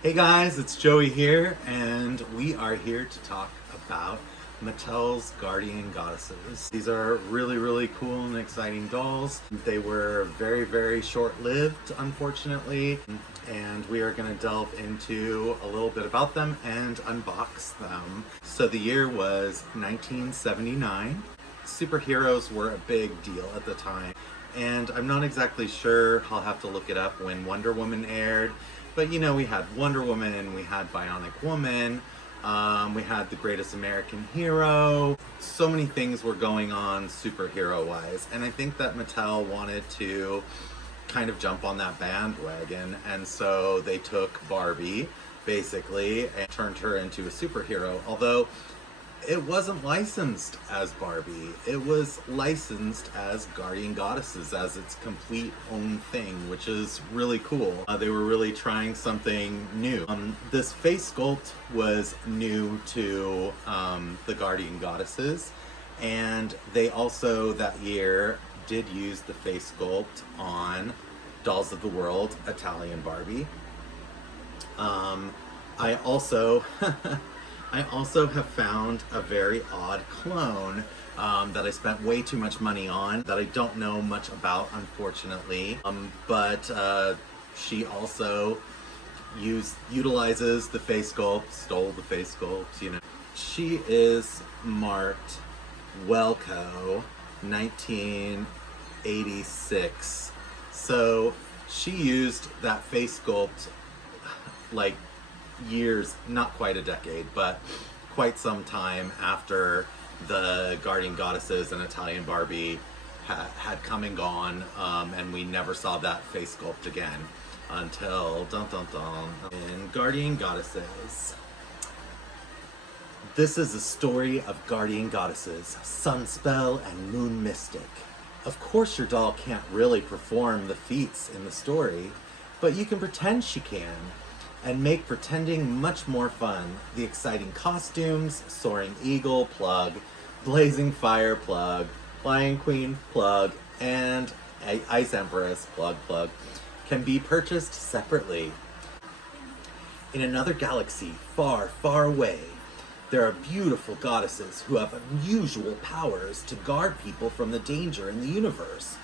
Hey guys, it's Joey here, and we are here to talk about Mattel's Guardian Goddesses. These are really cool and exciting dolls. They were very short-lived, unfortunately, and we are going to delve into a little bit about them and unbox them. So the year was 1979. Superheroes were a big deal at the time, and I'm not exactly sure, I'll have to look it up, when Wonder Woman aired. But you know, we had Wonder Woman, we had Bionic Woman, we had The Greatest American Hero. So many things were going on superhero-wise, and I think that Mattel wanted to kind of jump on that bandwagon, and so they took Barbie, basically, and turned her into a superhero. Although it wasn't licensed as Barbie, it was licensed as Guardian Goddesses, as its complete own thing, which is really cool. They were really trying something new. This face sculpt was new to the Guardian Goddesses, and they also that year did use the face sculpt on Dolls of the World Italian Barbie. I also I also have found a very odd clone that I spent way too much money on, that I don't know much about, unfortunately. But she also utilizes the face sculpt, stole the face sculpt, you know. She is marked Welco 1986. So she used that face sculpt like years, not quite a decade, but quite some time after the Guardian Goddesses and Italian Barbie had come and gone, and we never saw that face sculpt again until in Guardian Goddesses. This is a story of Guardian Goddesses, Sunspell and Moon Mystic. Of course your doll can't really perform the feats in the story, but you can pretend she can, and make pretending much more fun. The exciting costumes, Soaring Eagle plug, Blazing Fire plug, Lion Queen plug, and Ice Empress plug can be purchased separately. In another galaxy far away, there are beautiful goddesses who have unusual powers to guard people from the danger in the universe.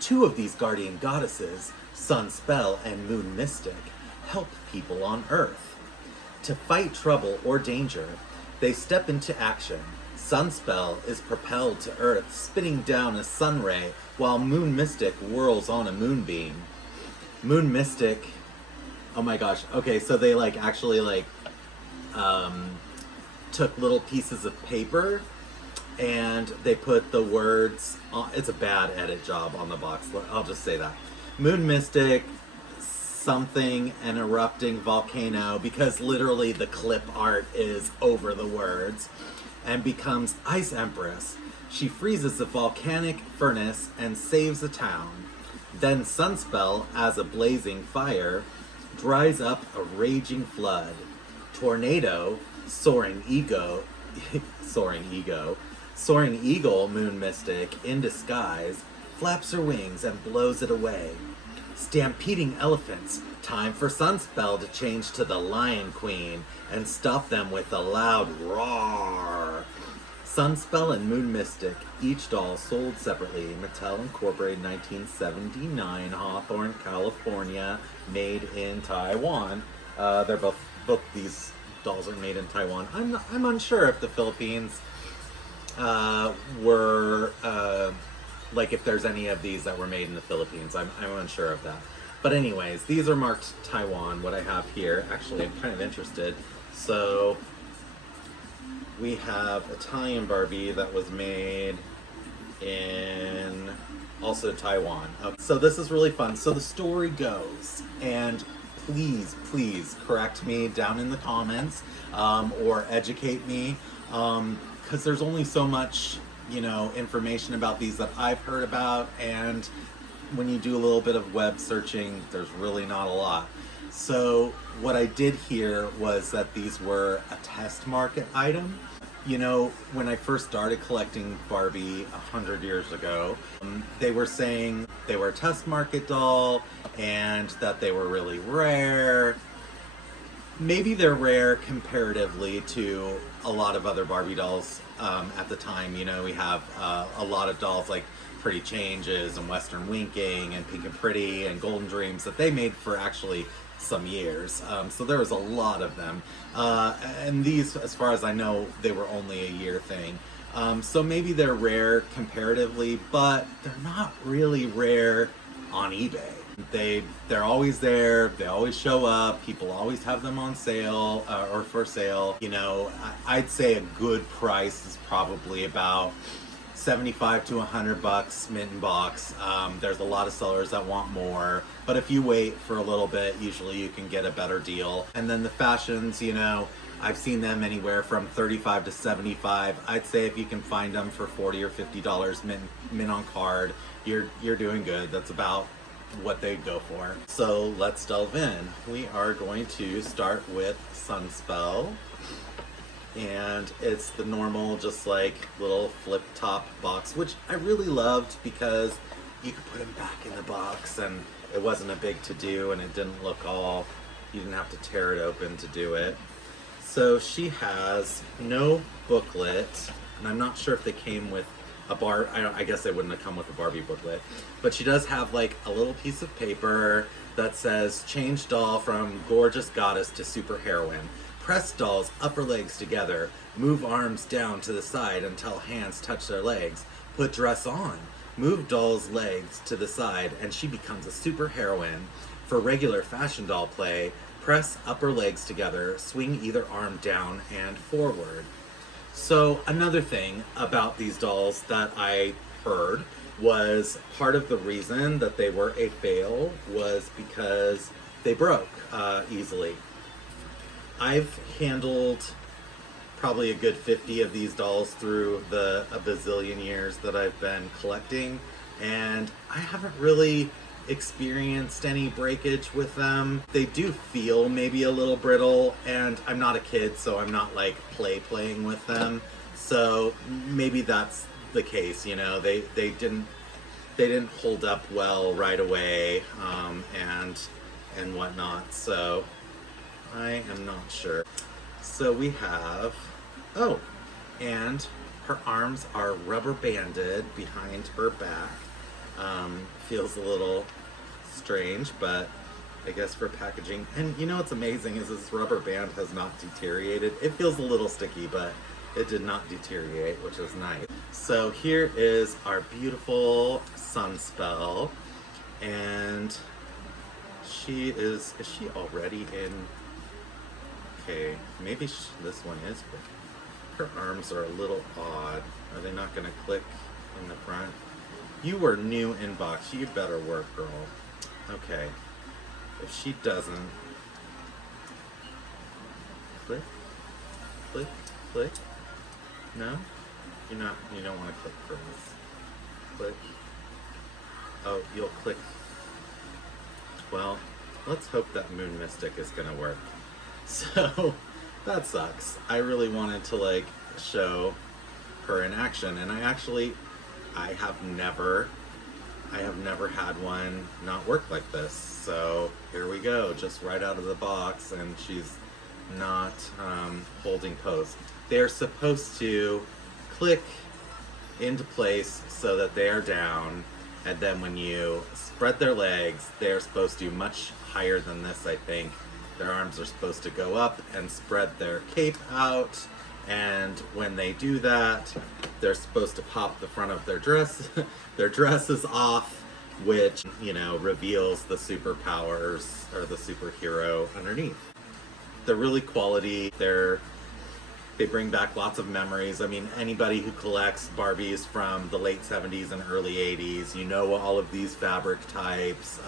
Two of these guardian goddesses, Sunspell and Moon Mystic, help people on Earth. To fight trouble or danger, they step into action. Sunspell is propelled to Earth, spitting down a sun ray, while Moon Mystic whirls on a moonbeam. Moon Mystic, oh my gosh, okay, so they actually took little pieces of paper and they put the words on, it's a bad edit job on the box, I'll just say that. Moon Mystic, something, an erupting volcano, because literally the clip art is over the words, and becomes Ice Empress. She freezes a volcanic furnace and saves a town. Then Sunspell, as a blazing fire, dries up a raging flood. Tornado, Soaring Eagle, Moon Mystic, in disguise, flaps her wings and blows it away. Stampeding elephants, time for Sunspell to change to the Lion Queen and stop them with a loud roar. Sunspell and Moon Mystic, each doll sold separately. Mattel Incorporated, 1979, Hawthorne, California, made in Taiwan. They're both these dolls are made in Taiwan. I'm unsure if the Philippines were if there's any of these that were made in the Philippines. I'm unsure of that. But anyways, these are marked Taiwan, what I have here. Actually, I'm kind of interested. So we have Italian Barbie that was made in also Taiwan. Okay, so this is really fun. So the story goes, and please correct me down in the comments, or educate me, because there's only so much information about these that I've heard about, and when you do a little bit of web searching, there's really not a lot. So what I did here was that these were a test market item. When I first started collecting Barbie 100 years ago, they were saying they were a test market doll and that they were really rare. maybe they're rare comparatively to a lot of other Barbie dolls at the time. You know, we have a lot of dolls like Pretty Changes and Western Winking and Pink and Pretty and Golden Dreams that they made for actually some years. So there was a lot of them. And these, as far as I know, they were only a year thing. So maybe they're rare comparatively, but they're not really rare on eBay. They're always there. They always show up. People always have them on sale or for sale. You know, I'd say a good price is probably about 75 to 100 bucks mint in box. There's a lot of sellers that want more, but if you wait for a little bit, usually you can get a better deal. And then the fashions, you know, I've seen them anywhere from 35 to 75. I'd say if you can find them for $40 or $50 mint on card, you're doing good. That's about what they'd go for. So let's delve in. We are going to start with Sunspell. And it's the normal, just like little flip top box, which I really loved because you could put him back in the box and it wasn't a big to do and it didn't look all, you didn't have to tear it open to do it. So she has no booklet, and I'm not sure if they came with I guess they wouldn't have come with a Barbie booklet, but she does have like a little piece of paper that says change doll from gorgeous goddess to super heroine. Press doll's upper legs together, move arms down to the side until hands touch their legs, put dress on, move doll's legs to the side and she becomes a super heroine. For regular fashion doll play, press upper legs together, swing either arm down and forward. So another thing about these dolls that I heard was part of the reason that they were a fail was because they broke easily. I've handled probably a good 50 of these dolls through a bazillion years that I've been collecting, and I haven't really experienced any breakage with them. They do feel maybe a little brittle, and I'm not a kid, so I'm not like playing with them. So maybe that's the case, you know, they didn't hold up well right away, and whatnot. So I am not sure. So we have, oh, and her arms are rubber banded behind her back. Feels a little strange, but I guess for packaging. And you know what's amazing is this rubber band has not deteriorated. It feels a little sticky, but it did not deteriorate, which is nice. So here is our beautiful Sunspell, and is she already in? Okay, maybe this one is, but her arms are a little odd. Are they not gonna click in the front? You were new in box, you better work, girl. Okay, if she doesn't, click, click, click. No? You don't want to click for this. Click. Oh, you'll click. Well, let's hope that Moon Mystic is gonna work. So, that sucks. I really wanted to like show her in action, and I have never had one not work like this. So here we go, just right out of the box, and she's not holding pose. They're supposed to click into place so that they are down, and then when you spread their legs, they're supposed to much higher than this, I think. Their arms are supposed to go up and spread their cape out, and when they do that, they're supposed to pop the front of their dress. Their dress is off, which, you know, reveals the superpowers or the superhero underneath. They're really quality. They bring back lots of memories. I mean, anybody who collects Barbies from the late 70s and early 80s, you know all of these fabric types.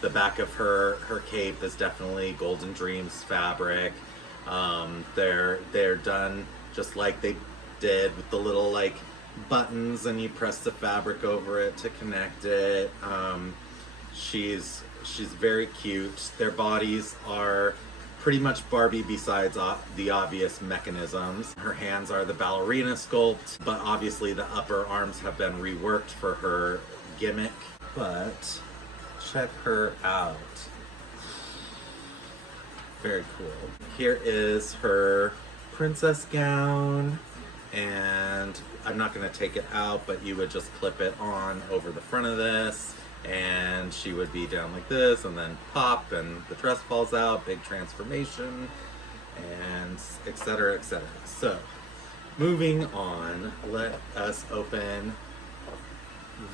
The back of her cape is definitely Golden Dreams fabric. They're done just like they did with the little like buttons, and you press the fabric over it to connect it. She's very cute. Their bodies are pretty much Barbie besides the obvious mechanisms. Her hands are the ballerina sculpt, but obviously the upper arms have been reworked for her gimmick. But check her out. Very cool. Here is her princess gown, and I'm not going to take it out, but you would just clip it on over the front of this, and she would be down like this, and then pop, and the dress falls out, big transformation, and etc., etc. So, moving on, let us open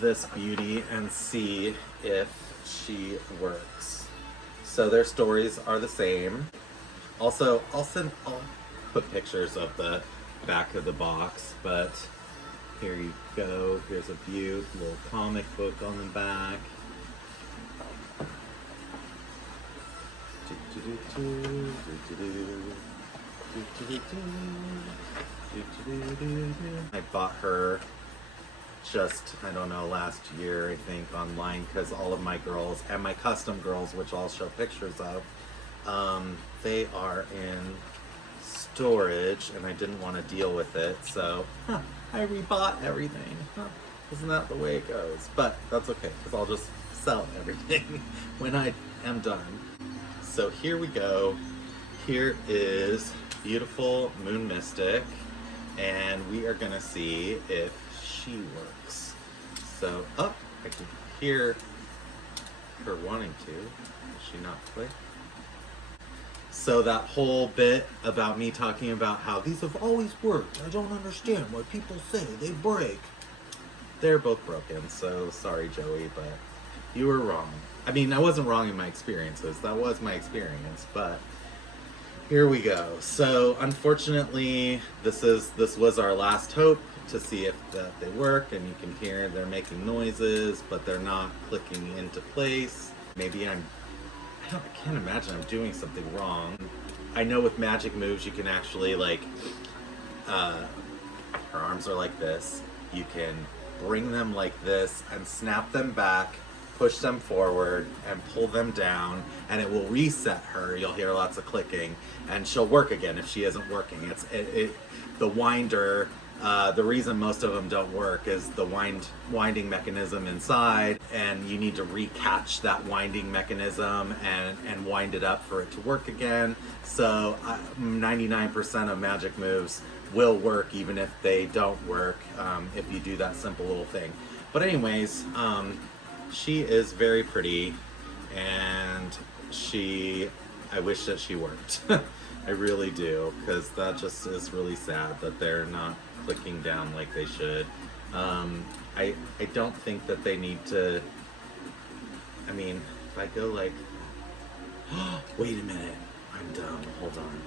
this beauty and see if she works. So their stories are the same. Also, I'll put pictures of the back of the box, but here you go. Here's a view, little comic book on the back. I bought her just, I don't know, last year, I think, online, because all of my girls and my custom girls, which I'll show pictures of, they are in storage, and I didn't want to deal with it, so I rebought everything. Isn't that the way it goes? But that's okay, because I'll just sell everything when I am done. So here we go. Here is beautiful Moon Mystic, and we are gonna see if she works. So, I can hear her wanting to. Does she not click? So that whole bit about me talking about how these have always worked, I don't understand why people say they break. They're both broken, so sorry, Joey, but you were wrong. I mean, I wasn't wrong in my experiences. That was my experience, but here we go. So unfortunately, this was our last hope to see if they work, and you can hear they're making noises, but they're not clicking into place. Maybe I can't imagine I'm doing something wrong. I know with magic moves you can actually her arms are like this. You can bring them like this and snap them back, push them forward and pull them down, and it will reset her. You'll hear lots of clicking, and she'll work again if she isn't working. The winder. The reason most of them don't work is the winding mechanism inside, and you need to recatch that winding mechanism and wind it up for it to work again. So 99% of magic moves will work even if they don't work, if you do that simple little thing. But anyways, she is very pretty, and I wish that she worked. I really do, because that just is really sad that they're not clicking down like they should. I don't think that they need to. I mean, if I go like, wait a minute, I'm dumb, hold on.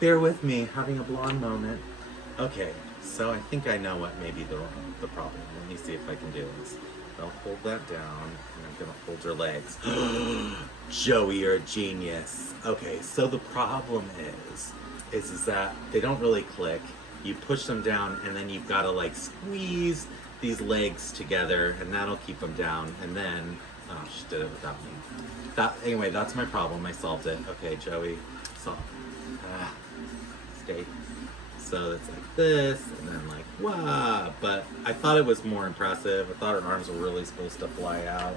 Bear with me, having a blonde moment. Okay, so I think I know what may be the problem. Let me see if I can do this. I'll hold that down, and I'm gonna hold her legs. Joey, you're a genius. Okay, so the problem is that they don't really click. You push them down, and then you've gotta squeeze these legs together, and that'll keep them down. And then, oh, she did it without me. Anyway, that's my problem. I solved it. Okay, Joey, stay. So it's like this, and then wah. But I thought it was more impressive. I thought her arms were really supposed to fly out.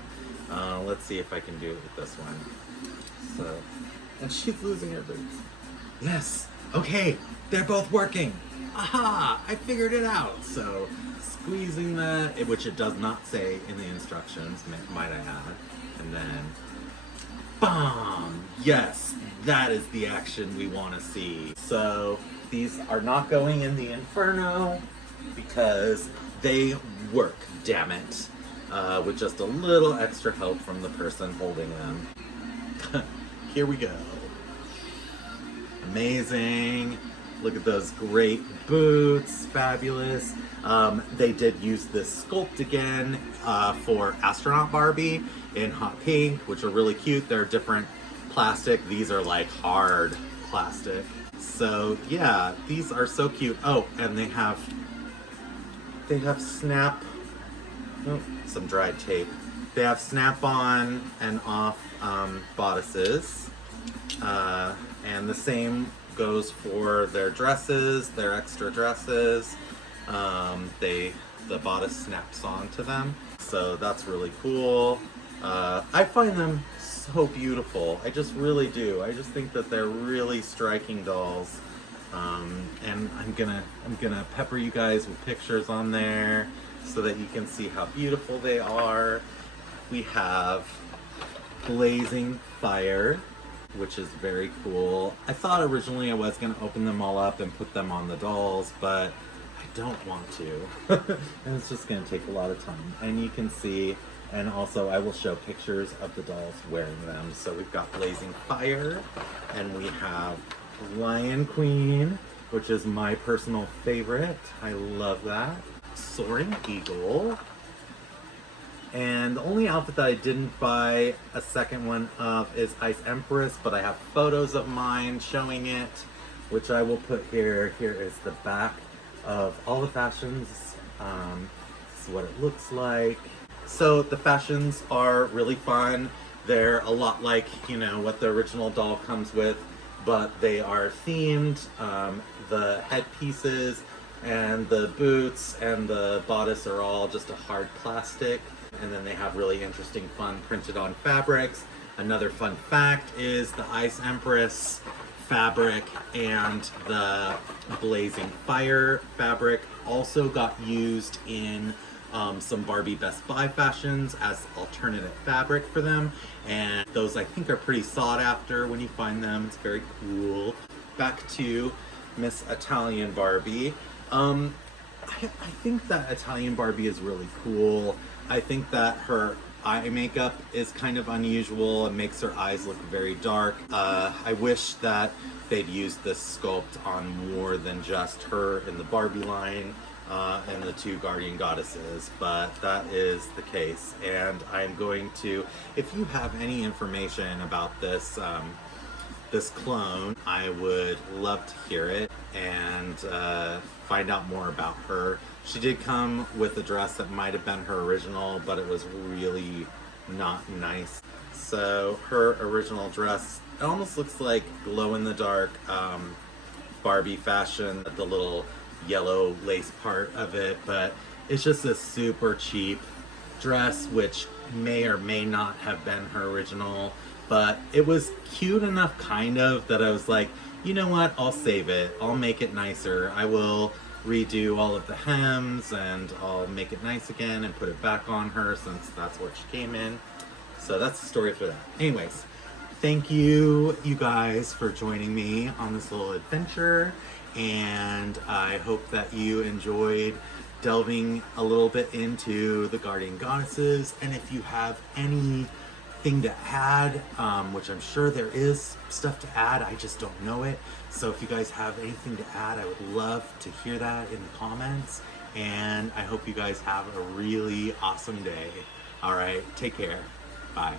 Let's see if I can do it with this one. So, and she's losing her boots. Yes. Okay, they're both working. Aha! I figured it out. So, squeezing that, which it does not say in the instructions, might I add, and then, BOM! Yes, that is the action we want to see. So, these are not going in the Inferno because they work, damn it. With just a little extra help from the person holding them. Here we go. Amazing. Look at those great boots, fabulous. They did use this sculpt again for Astronaut Barbie in hot pink, which are really cute. They're different plastic. These are hard plastic. So yeah, these are so cute. Oh, and they have snap, some dried tape. They have snap-on and off bodices, and the same goes for their dresses, their extra dresses. The bodice snaps onto them, so that's really cool. I find them so beautiful. I just really do. I just think that they're really striking dolls. And I'm gonna pepper you guys with pictures on there so that you can see how beautiful they are. We have Blazing Fire, which is very cool. I thought originally I was gonna open them all up and put them on the dolls, but I don't want to. And it's just gonna take a lot of time. And you can see, and also I will show pictures of the dolls wearing them. So we've got Blazing Fire, and we have Lion Queen, which is my personal favorite. I love that. Soaring Eagle. And the only outfit that I didn't buy a second one of is Ice Empress, but I have photos of mine showing it, which I will put here. Here is the back of all the fashions. This is what it looks like. So the fashions are really fun. They're a lot like, you know, what the original doll comes with, but they are themed. The headpieces and the boots and the bodice are all just a hard plastic. And then they have really interesting, fun printed on fabrics. Another fun fact is the Ice Empress fabric and the Blazing Fire fabric also got used in some Barbie Best Buy fashions as alternative fabric for them. And those I think are pretty sought after when you find them. It's very cool. Back to Miss Italian Barbie. I think that Italian Barbie is really cool. I think that her eye makeup is kind of unusual. It makes her eyes look very dark. I wish that they'd used this sculpt on more than just her in the Barbie line and the two guardian goddesses, but that is the case. And I'm going to, if you have any information about this, this clone, I would love to hear it and find out more about her. She did come with a dress that might have been her original, but it was really not nice. So her original dress, it almost looks like glow-in-the-dark Barbie fashion, the little yellow lace part of it, but it's just a super cheap dress, which may or may not have been her original, but it was cute enough, kind of, that I was like, you know what, I'll save it. I'll make it nicer. I will redo all of the hems and I'll make it nice again and put it back on her since that's what she came in. So that's the story for that. Anyways, thank you, you guys, for joining me on this little adventure, and I hope that you enjoyed delving a little bit into the guardian goddesses. And if you have anything to add, which I'm sure there is stuff to add, I just don't know it. So if you guys have anything to add, I would love to hear that in the comments. And I hope you guys have a really awesome day. All right, take care. Bye.